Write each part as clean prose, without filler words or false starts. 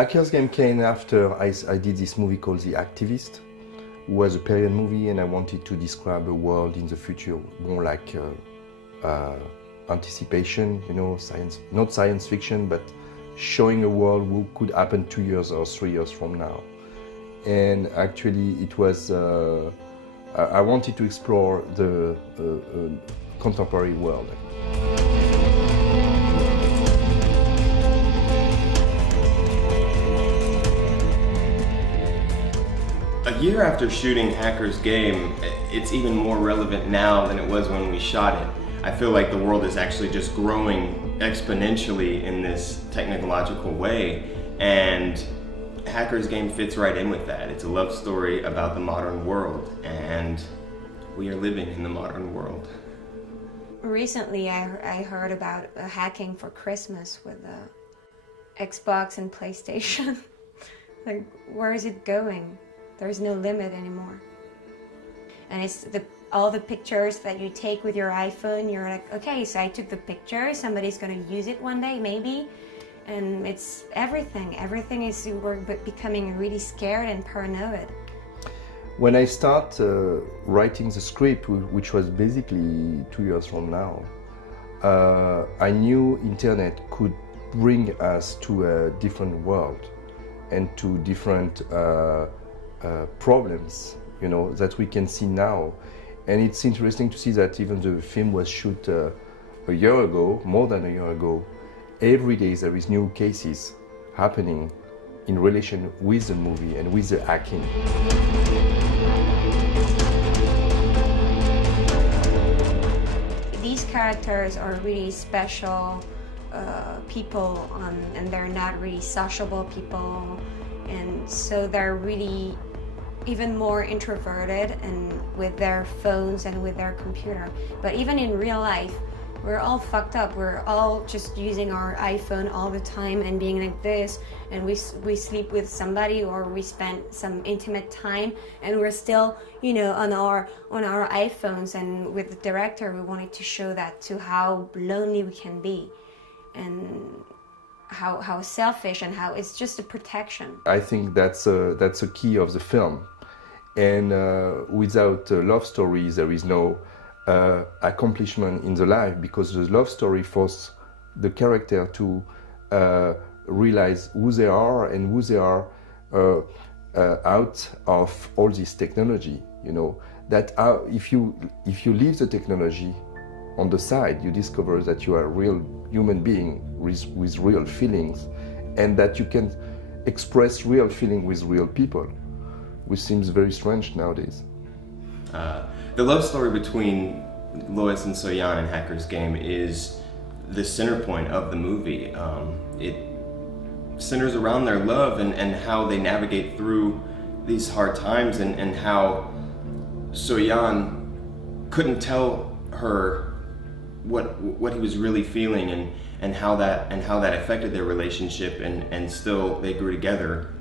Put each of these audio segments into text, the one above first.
Hackers Game came after I did this movie called The Activist. It was a period movie, and I wanted to describe a world in the future more like anticipation, you know, not science fiction, but showing a world who could happen 2 years or 3 years from now. And actually it was, I wanted to explore the contemporary world. A year after shooting Hackers Game, it's even more relevant now than it was when we shot it. I feel like the world is actually just growing exponentially in this technological way, and Hackers Game fits right in with that. It's a love story about the modern world, and we are living in the modern world. Recently I heard about hacking for Christmas with Xbox and PlayStation. Like, where is it going? There's no limit anymore. And it's all the pictures that you take with your iPhone, you're like, okay, so I took the picture, somebody's gonna use it one day, maybe. And it's everything. Everything is, we're becoming really scared and paranoid. When I start writing the script, which was basically 2 years from now, I knew internet could bring us to a different world and to different problems, you know, that we can see now. And it's interesting to see that even the film was shot a year ago, more than a year ago. Every day there is new cases happening in relation with the movie and with the hacking. These characters are really special people, and they're not really sociable people, and so they're really even more introverted and with their phones and with their computer. But even in real life, we're all fucked up. We're all just using our iPhone all the time and being like this, and we sleep with somebody or we spend some intimate time and we're still, you know, on our iPhones. And with the director, we wanted to show that to how lonely we can be and how selfish and how it's just a protection. I think that's a key of the film. And without a love story, there is no accomplishment in the life, because the love story forces the character to realize who they are and who they are out of all this technology. You know, that if you leave the technology on the side, you discover that you are a real human being with real feelings, and that you can express real feeling with real people, which seems very strange nowadays. The love story between Lois and Soyan in Hackers Game is the center point of the movie. It centers around their love and how they navigate through these hard times, and how Soyan couldn't tell her what he was really feeling, and how that affected their relationship, and still they grew together.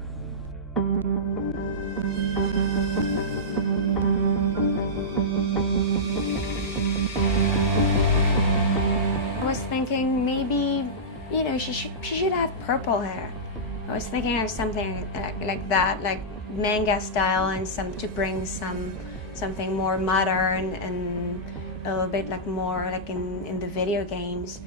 Thinking maybe, you know, she should have purple hair. I was thinking of something like that, like manga style, and to bring something more modern and a little bit like more like in the video games.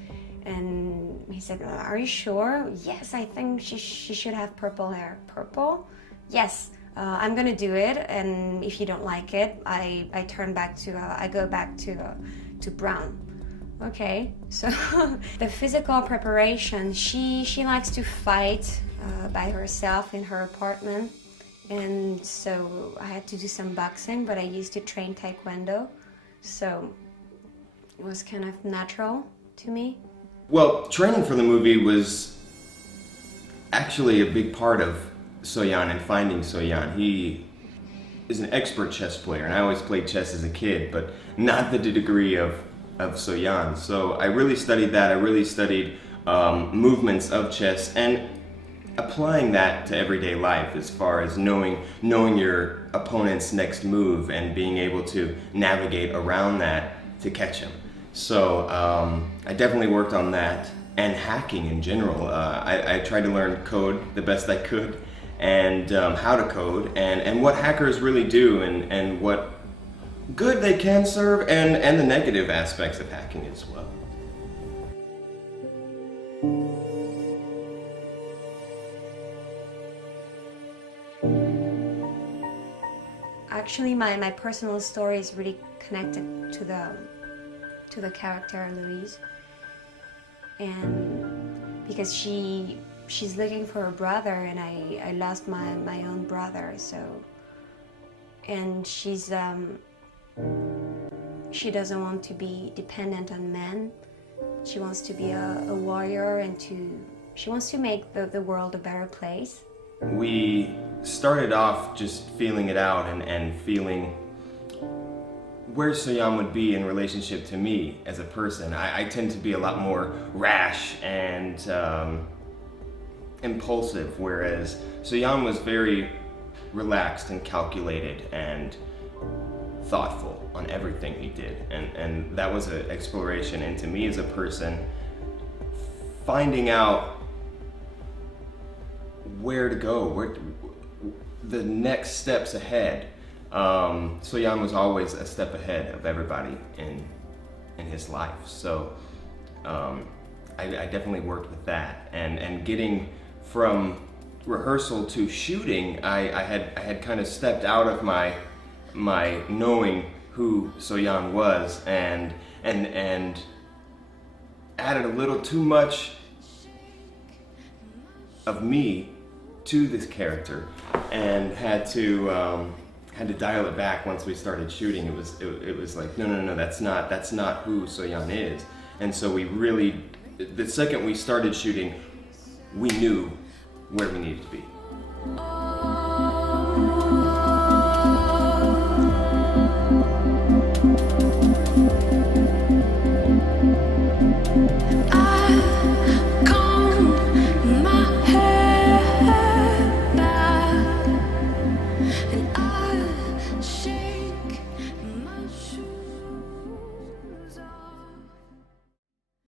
And he said, "Are you sure?" "Yes, I think she should have purple hair." "Purple?" "Yes, I'm gonna do it. And if you don't like it, I go back to brown." Okay, so the physical preparation, she likes to fight by herself in her apartment, and so I had to do some boxing, but I used to train Taekwondo, so it was kind of natural to me. Well, training for the movie was actually a big part of Soyan and finding Soyan. He is an expert chess player, and I always played chess as a kid, but not the degree of Soyan. So I really studied that. I really studied movements of chess and applying that to everyday life, as far as knowing your opponent's next move and being able to navigate around that to catch him. So I definitely worked on that, and hacking in general. I tried to learn code the best I could, and how to code, and what hackers really do, and what good they can serve, and the negative aspects of hacking as well. Actually, my personal story is really connected to the character Louise, and because she's looking for a brother, and I lost my own brother, so, and she doesn't want to be dependent on men. She wants to be a warrior, and she wants to make the world a better place. We started off just feeling it out and feeling where So-yeon would be in relationship to me as a person. I tend to be a lot more rash and impulsive, whereas So-yeon was very relaxed and calculated and thoughtful on everything he did. And that was an exploration into me as a person, finding out where to go, the next steps ahead. So-yeon was always a step ahead of everybody in his life. So I definitely worked with that, and getting from rehearsal to shooting, I had kind of stepped out of my knowing who So-yeon was, and added a little too much of me to this character, and had to dial it back once we started shooting. It was like, no, that's not who So-yeon is. And so we really, the second we started shooting, we knew where we needed to be.